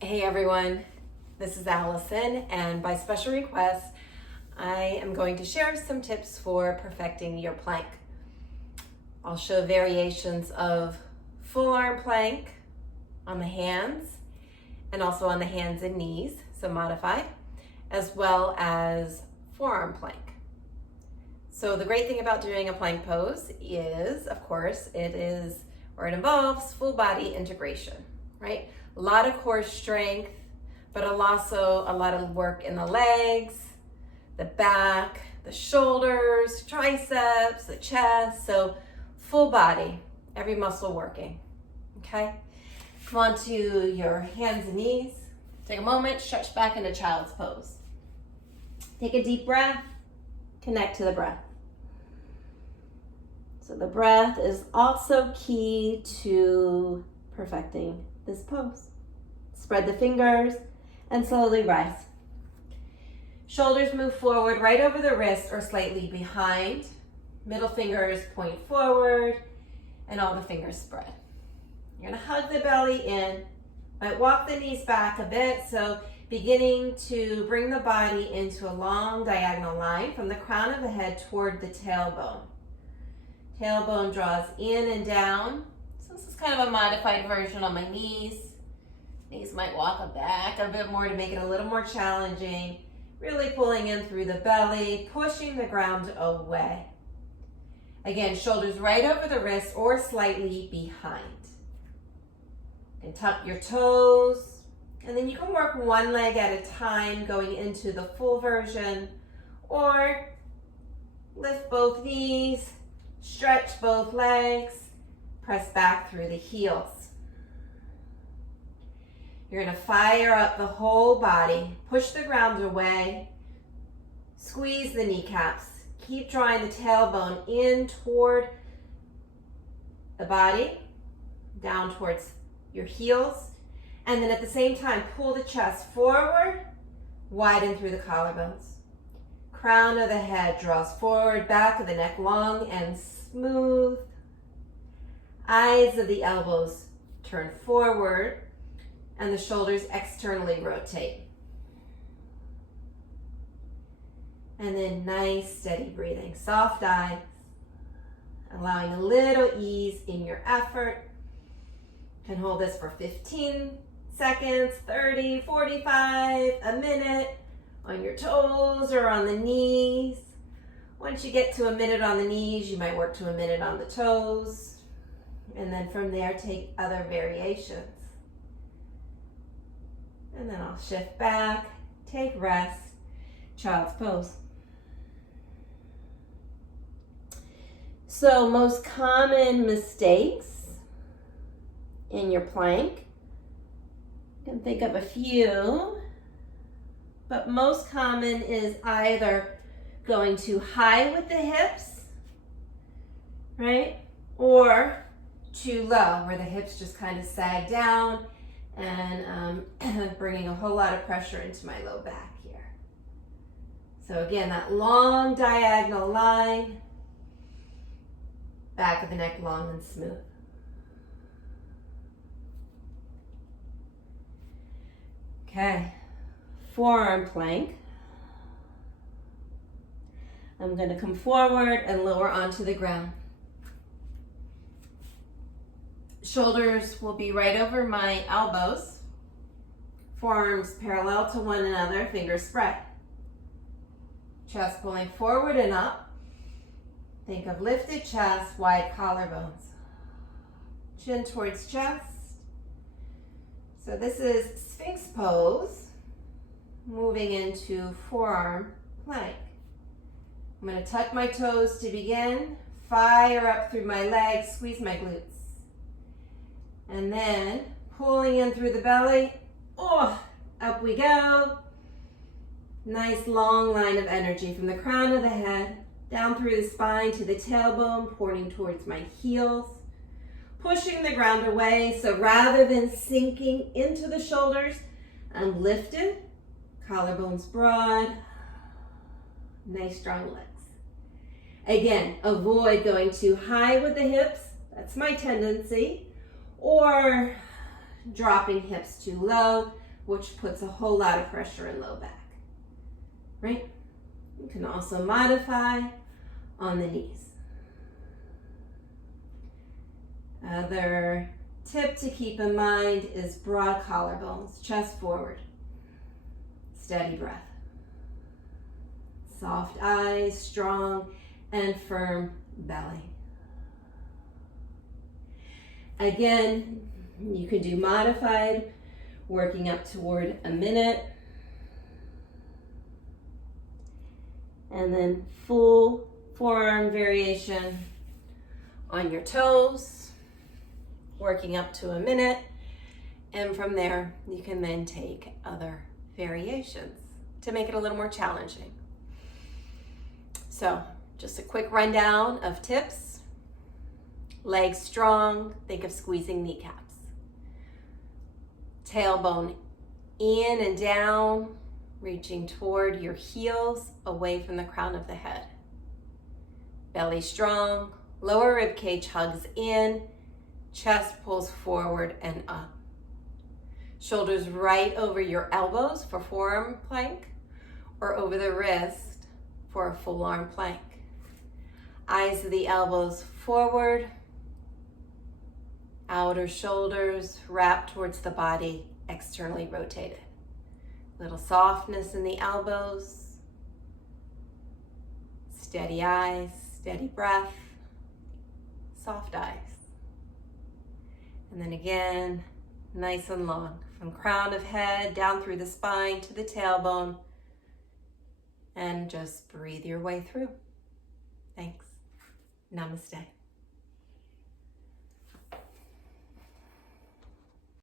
Hey everyone, this is Allison, and by special request, I am going to share some tips for perfecting your plank. I'll show variations of full arm plank on the hands and also on the hands and knees, so modified, as well as forearm plank. So the great thing about doing a plank pose is, of course, it involves full body integration, right? A lot of core strength, but also a lot of work in the legs, the back, the shoulders, triceps, the chest. So full body, every muscle working, okay? Come on to your hands and knees. Take a moment, stretch back into child's pose. Take a deep breath, connect to the breath. So the breath is also key to perfecting this pose. Spread the fingers and slowly rise. Shoulders move forward right over the wrist or slightly behind. Middle fingers point forward and all the fingers spread. You're gonna hug the belly in. Might walk the knees back a bit, so beginning to bring the body into a long diagonal line from the crown of the head toward the tailbone. Tailbone draws in and down. So this is kind of a modified version on my knees. Knees might walk back a bit more to make it a little more challenging. Really pulling in through the belly, pushing the ground away. Again, shoulders right over the wrist or slightly behind. And tuck your toes. And then you can work one leg at a time going into the full version, or lift both knees, stretch both legs, press back through the heels. You're going to fire up the whole body, push the ground away, squeeze the kneecaps, keep drawing the tailbone in toward the body, down towards your heels, and then at the same time pull the chest forward, widen through the collarbones. Crown of the head draws forward, back of the neck long and smooth. Eyes of the elbows turn forward and the shoulders externally rotate. And then nice steady breathing, soft eyes, allowing a little ease in your effort. You can hold this for 15 seconds, 30, 45, a minute on your toes or on the knees. Once you get to a minute on the knees, you might work to a minute on the toes. And then from there, take other variations. And then I'll shift back, take rest, child's pose. So most common mistakes in your plank, you can think of a few, but most common is either going too high with the hips, right? Or too low, where the hips just kind of sag down and bringing a whole lot of pressure into my low back here. So again, that long diagonal line, back of the neck long and smooth. Okay, forearm plank. I'm going to come forward and lower onto the ground. Shoulders will be right over my elbows. Forearms parallel to one another, fingers spread. Chest pulling forward and up. Think of lifted chest, wide collarbones. Chin towards chest. So this is Sphinx pose, moving into forearm plank. I'm going to tuck my toes to begin, fire up through my legs, squeeze my glutes. And then pulling in through the belly, up we go. Nice long line of energy from the crown of the head, down through the spine to the tailbone, pointing towards my heels. Pushing the ground away, so rather than sinking into the shoulders, I'm lifted, collarbones broad, nice strong legs. Again, avoid going too high with the hips, that's my tendency, or dropping hips too low. which puts a whole lot of pressure in low back, right? You can also modify on the knees. Other tip to keep in mind is broad collarbones, chest forward, steady breath, soft eyes, strong and firm belly. Again, you can do modified, working up toward a minute. And then full forearm variation on your toes, working up to a minute. And from there, you can then take other variations to make it a little more challenging. So just a quick rundown of tips. Legs strong, think of squeezing kneecaps. Tailbone in and down, reaching toward your heels, away from the crown of the head. Belly strong, lower rib cage hugs in, chest pulls forward and up. Shoulders right over your elbows for forearm plank, or over the wrist for a full arm plank. Eyes of the elbows forward, outer shoulders wrapped towards the body, externally rotated. Little softness in the elbows, steady eyes, steady breath, soft eyes. And then again, nice and long, from crown of head down through the spine to the tailbone, and just breathe your way through. Thanks. Namaste.